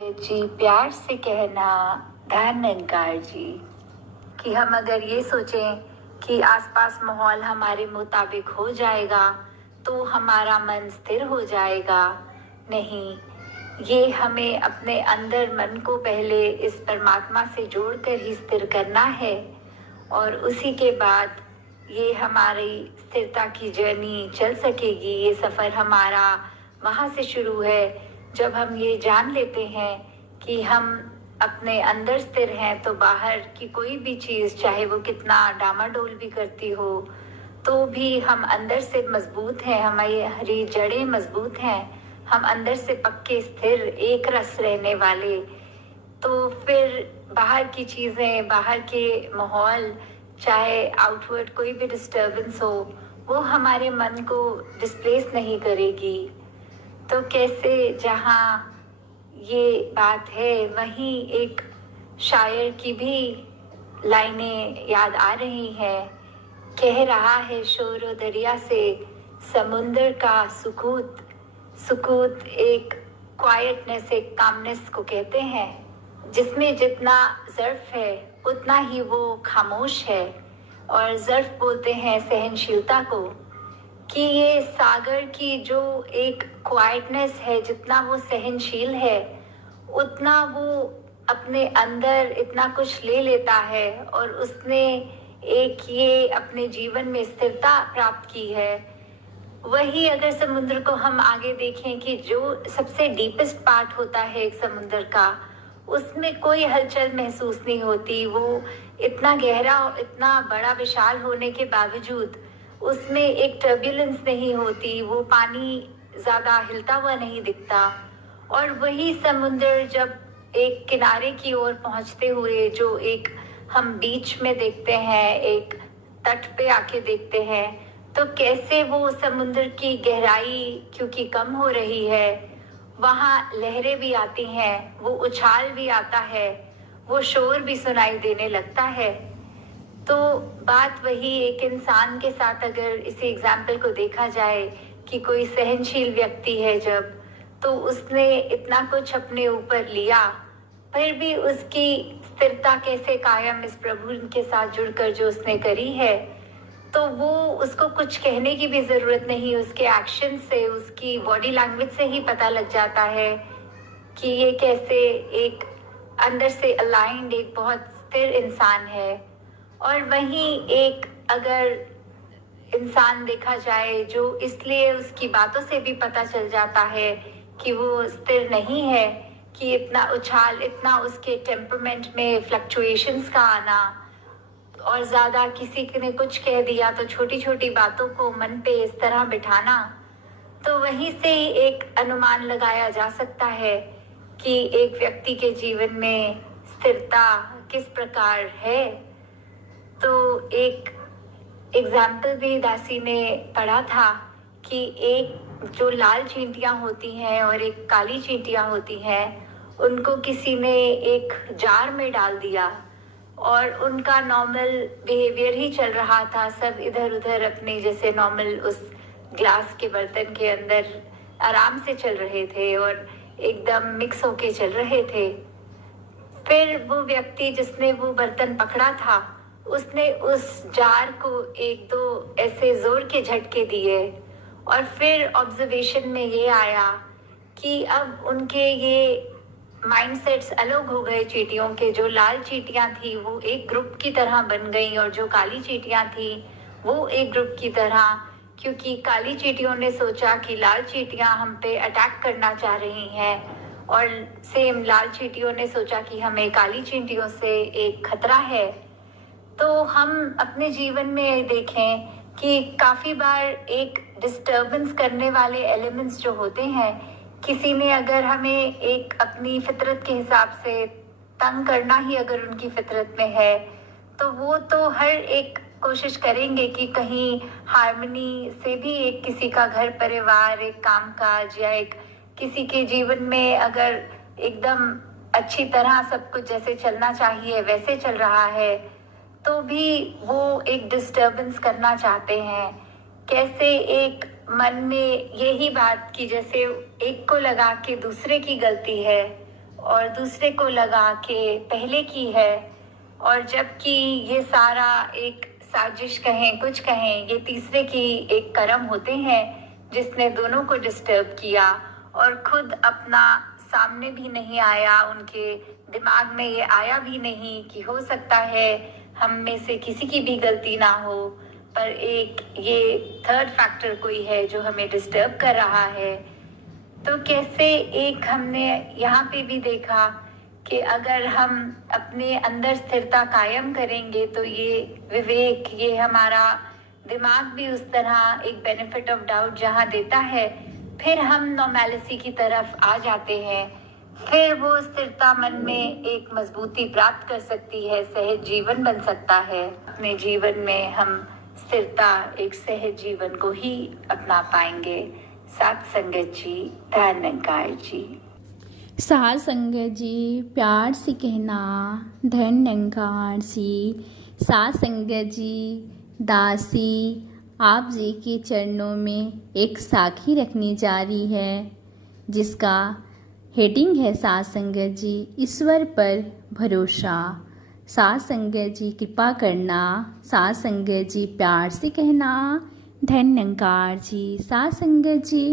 जी प्यार से कहना धन निरंकार जी कि हम अगर ये सोचें कि आसपास माहौल हमारे मुताबिक हो जाएगा तो हमारा मन स्थिर हो जाएगा। नहीं, ये हमें अपने अंदर मन को पहले इस परमात्मा से जोड़कर ही स्थिर करना है और उसी के बाद ये हमारी स्थिरता की जर्नी चल सकेगी। ये सफ़र हमारा वहाँ से शुरू है जब हम ये जान लेते हैं कि हम अपने अंदर स्थिर हैं तो बाहर की कोई भी चीज़ चाहे वो कितना डामाडोल भी करती हो तो भी हम अंदर से मजबूत हैं, हमारी जड़ें मजबूत हैं, हम अंदर से पक्के स्थिर एक रस रहने वाले। तो फिर बाहर की चीज़ें, बाहर के माहौल, चाहे आउटवर्ड कोई भी डिस्टर्बेंस हो, वो हमारे मन को डिस्प्लेस नहीं करेगी। तो कैसे जहाँ ये बात है वहीं एक शायर की भी लाइनें याद आ रही हैं। कह रहा है शोर व दरिया से समुंदर का सुकूत। सुकूत एक क्वाइटनेस, एक कामनेस को कहते हैं जिसमें जितना ज़र्फ है उतना ही वो खामोश है। और ज़र्फ बोलते हैं सहनशीलता को कि ये सागर की जो एक क्वाइटनेस है, जितना वो सहनशील है उतना वो अपने अंदर इतना कुछ ले लेता है और उसने एक ये अपने जीवन में स्थिरता प्राप्त की है। वही अगर समुद्र को हम आगे देखें कि जो सबसे डीपेस्ट पार्ट होता है एक समुद्र का, उसमें कोई हलचल महसूस नहीं होती। वो इतना गहरा, इतना बड़ा विशाल होने के बावजूद उसमें एक टर्बुलेंस नहीं होती, वो पानी ज़्यादा हिलता हुआ नहीं दिखता। और वही समुंदर जब एक किनारे की ओर पहुंचते हुए जो एक हम बीच में देखते हैं, एक तट पे आके देखते हैं, तो कैसे वो समुंदर की गहराई क्योंकि कम हो रही है, वहाँ लहरें भी आती हैं, वो उछाल भी आता है, वो शोर भी सुनाई देने लगता है। तो बात वही एक इंसान के साथ अगर इसी एग्जाम्पल को देखा जाए कि कोई सहनशील व्यक्ति है जब, तो उसने इतना कुछ अपने ऊपर लिया फिर भी उसकी स्थिरता कैसे कायम इस प्रभु के साथ जुड़कर जो उसने करी है, तो वो उसको कुछ कहने की भी ज़रूरत नहीं, उसके एक्शन से, उसकी बॉडी लैंग्वेज से ही पता लग जाता है कि ये कैसे एक अंदर से अलाइंड, एक बहुत स्थिर इंसान है। और वहीं एक अगर इंसान देखा जाए जो इसलिए उसकी बातों से भी पता चल जाता है कि वो स्थिर नहीं है, कि इतना उछाल, इतना उसके टेम्परमेंट में फ्लक्चुएशंस का आना और ज़्यादा किसी ने कुछ कह दिया तो छोटी छोटी बातों को मन पे इस तरह बिठाना, तो वहीं से ही एक अनुमान लगाया जा सकता है कि एक व्यक्ति के जीवन में स्थिरता किस प्रकार है। तो एक एग्जाम्पल भी दासी ने पढ़ा था कि एक जो लाल चींटियां होती हैं और एक काली चींटियां होती हैं, उनको किसी ने एक जार में डाल दिया और उनका नॉर्मल बिहेवियर ही चल रहा था, सब इधर उधर अपने जैसे नॉर्मल उस ग्लास के बर्तन के अंदर आराम से चल रहे थे और एकदम मिक्स होके चल रहे थे। फिर वो व्यक्ति जिसने वो बर्तन पकड़ा था, उसने उस जार को एक दो ऐसे जोर के झटके दिए और फिर ऑब्जर्वेशन में ये आया कि अब उनके ये माइंडसेट्स अलग हो गए चींटियों के। जो लाल चींटियां थी वो एक ग्रुप की तरह बन गई और जो काली चींटियां थी वो एक ग्रुप की तरह, क्योंकि काली चींटियों ने सोचा कि लाल चींटियां हम पे अटैक करना चाह रही हैं और सेम लाल चींटियों ने सोचा कि हमें काली चींटियों से एक खतरा है। तो हम अपने जीवन में देखें कि काफ़ी बार एक डिस्टर्बेंस करने वाले एलिमेंट्स जो होते हैं, किसी ने अगर हमें एक अपनी फितरत के हिसाब से तंग करना ही अगर उनकी फितरत में है, तो वो तो हर एक कोशिश करेंगे कि कहीं हार्मनी से भी एक किसी का घर परिवार, एक कामकाज या एक किसी के जीवन में अगर एकदम अच्छी तरह सब कुछ जैसे चलना चाहिए वैसे चल रहा है, तो भी वो एक डिस्टर्बेंस करना चाहते हैं। कैसे एक मन में यही बात कि जैसे एक को लगा कि दूसरे की गलती है और दूसरे को लगा कि पहले की है, और जबकि ये सारा एक साजिश कहें कुछ कहें, ये तीसरे की एक कर्म होते हैं जिसने दोनों को डिस्टर्ब किया और खुद अपना सामने भी नहीं आया, उनके दिमाग में ये आया भी नहीं कि हो सकता है हम में से किसी की भी गलती ना हो, पर एक ये थर्ड फैक्टर कोई है जो हमें डिस्टर्ब कर रहा है। तो कैसे एक हमने यहाँ पे भी देखा कि अगर हम अपने अंदर स्थिरता कायम करेंगे तो ये विवेक, ये हमारा दिमाग भी उस तरह एक बेनिफिट ऑफ डाउट जहाँ देता है, फिर हम नॉर्मेलिटी की तरफ आ जाते हैं। फिर वो स्थिरता मन में एक मजबूती प्राप्त कर सकती है, सहज जीवन बन सकता है। अपने जीवन में हम स्थिरता, एक सहज जीवन को ही अपना पाएंगे। साथ संगत जी, धन निरंकार जी। साथ संगत जी, प्यार से कहना धन निरंकार जी। साथ संगत जी, दासी आप जी के चरणों में एक साखी रखनी जा रही है जिसका हेडिंग है साथ संगत जी, ईश्वर पर भरोसा। साथ संगत जी, कृपा करना। साथ संगत जी, प्यार से कहना धन निरंकार जी। साथ संगत जी,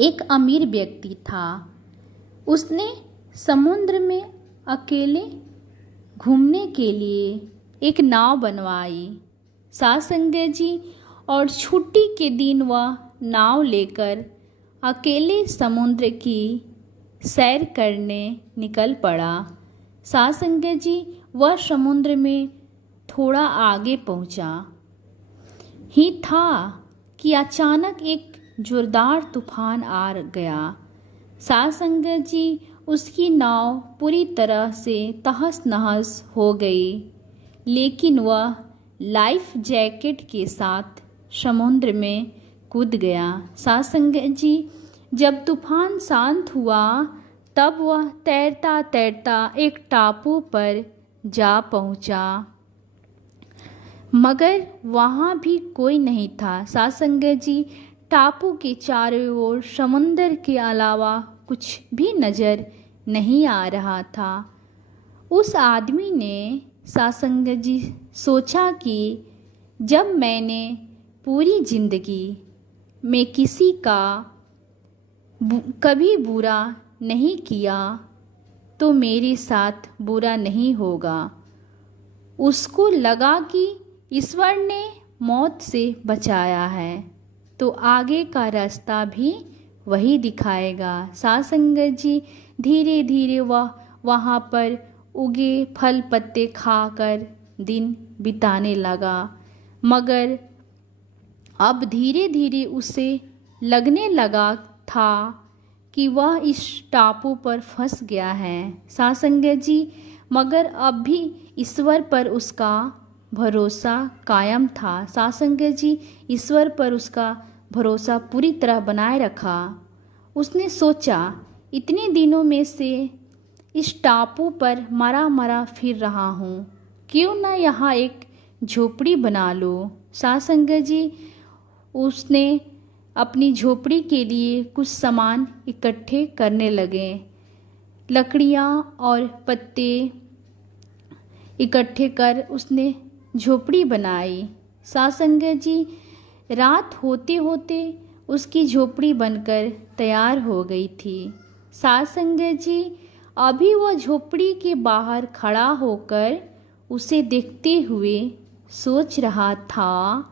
एक अमीर व्यक्ति था। उसने समुद्र में अकेले घूमने के लिए एक नाव बनवाई। साथ संगत जी, और छुट्टी के दिन वह नाव लेकर अकेले समुद्र की सैर करने निकल पड़ा। साथ संगत जी, वह समुद्र में थोड़ा आगे पहुंचा ही था कि अचानक एक जोरदार तूफान आ गया। साथ संगत जी, उसकी नाव पूरी तरह से तहस नहस हो गई, लेकिन वह लाइफ जैकेट के साथ समुद्र में कूद गया। साथ संगत जी, जब तूफान शांत हुआ तब वह तैरता तैरता एक टापू पर जा पहुंचा, मगर वहाँ भी कोई नहीं था। साथ संगत जी, टापू के चारों ओर समुंदर के अलावा कुछ भी नज़र नहीं आ रहा था। उस आदमी ने, साथ संगत जी, सोचा कि जब मैंने पूरी जिंदगी में किसी का कभी बुरा नहीं किया तो मेरे साथ बुरा नहीं होगा। उसको लगा कि ईश्वर ने मौत से बचाया है तो आगे का रास्ता भी वही दिखाएगा। साथ संगत जी, धीरे धीरे वह वहाँ पर उगे फल पत्ते खाकर दिन बिताने लगा, मगर अब धीरे धीरे उसे लगने लगा था कि वह इस टापू पर फंस गया है। साथ संगत जी, मगर अब भी ईश्वर पर उसका भरोसा कायम था। साथ संगत जी, ईश्वर पर उसका भरोसा पूरी तरह बनाए रखा। उसने सोचा, इतने दिनों में से इस टापू पर मरा मरा फिर रहा हूँ, क्यों ना यहाँ एक झोपड़ी बना लो। साथ संगत जी, उसने अपनी झोपड़ी के लिए कुछ सामान इकट्ठे करने लगे। लकड़ियाँ और पत्ते इकट्ठे कर उसने झोपड़ी बनाई। साथ संगत जी, रात होते होते उसकी झोपड़ी बनकर तैयार हो गई थी। साथ संगत जी, अभी वह झोपड़ी के बाहर खड़ा होकर उसे देखते हुए सोच रहा था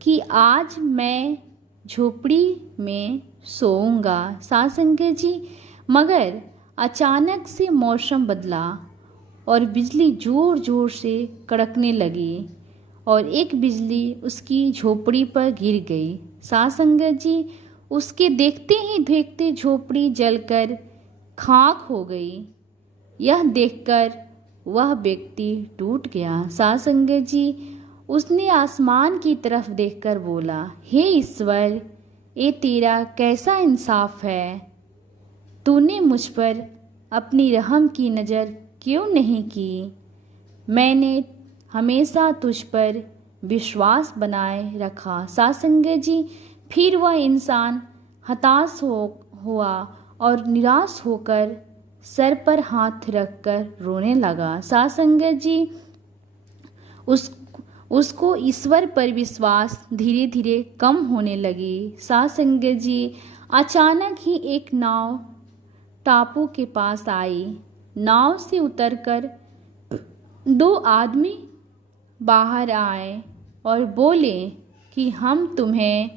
कि आज मैं झोपड़ी में सोऊंगा। साथ संगत जी, मगर अचानक से मौसम बदला और बिजली ज़ोर ज़ोर से कड़कने लगी और एक बिजली उसकी झोपड़ी पर गिर गई। साथ संगत जी, उसके देखते ही देखते झोपड़ी जलकर खाक हो गई। यह देखकर वह व्यक्ति टूट गया। साथ संगत जी, उसने आसमान की तरफ देखकर बोला, हे ईश्वर, ये तेरा कैसा इंसाफ है। तूने मुझ पर अपनी रहम की नज़र क्यों नहीं की। मैंने हमेशा तुझ पर विश्वास बनाए रखा। साथ संगत जी, फिर वह इंसान हताश हुआ और निराश होकर सर पर हाथ रखकर रोने लगा। साध संगत जी उसको ईश्वर पर विश्वास धीरे धीरे कम होने लगी। साध संगत जी अचानक ही एक नाव टापू के पास आई। नाव से उतरकर 2 आदमी बाहर आए और बोले कि हम तुम्हें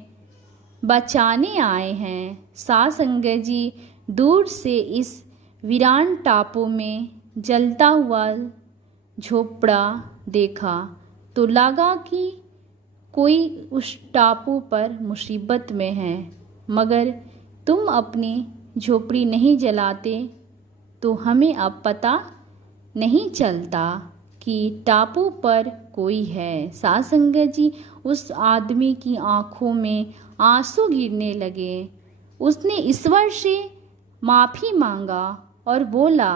बचाने आए हैं। साध संगत जी दूर से इस वीरान टापू में जलता हुआ झोपड़ा देखा तो लगा कि कोई उस टापू पर मुसीबत में है, मगर तुम अपनी झोपड़ी नहीं जलाते तो हमें अब पता नहीं चलता कि टापू पर कोई है। साध संगत जी उस आदमी की आंखों में आंसू गिरने लगे। उसने ईश्वर से माफ़ी मांगा और बोला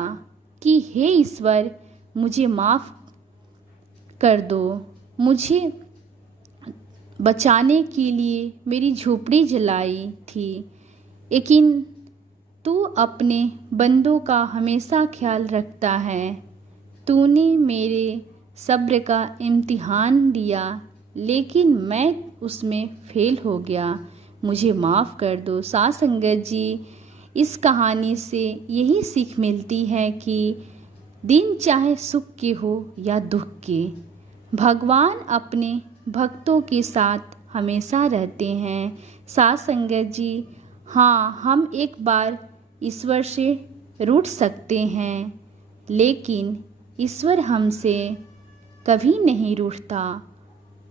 कि हे ईश्वर, मुझे माफ़ कर दो। मुझे बचाने के लिए मेरी झोपड़ी जलाई थी, लेकिन तू अपने बंदों का हमेशा ख्याल रखता है। तूने मेरे सब्र का इम्तिहान लिया, लेकिन मैं उसमें फेल हो गया। मुझे माफ़ कर दो। साध संगत जी इस कहानी से यही सीख मिलती है कि दिन चाहे सुख के हो या दुख के, भगवान अपने भक्तों के साथ हमेशा रहते हैं। साध संगत जी हाँ, हम एक बार ईश्वर से रूठ सकते हैं, लेकिन ईश्वर हमसे कभी नहीं रूठता।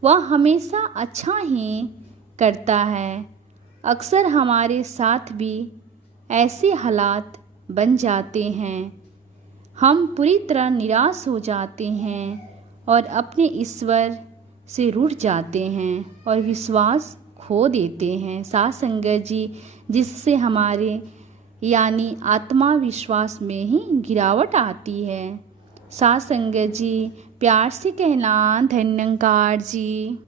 वह हमेशा अच्छा ही करता है। अक्सर हमारे साथ भी ऐसे हालात बन जाते हैं। हम पूरी तरह निराश हो जाते हैं और अपने ईश्वर से रूठ जाते हैं और विश्वास खो देते हैं। साध संगत जी जिससे हमारे यानी आत्मविश्वास में ही गिरावट आती है। साध संगत जी प्यार से कहना धन्यकार जी।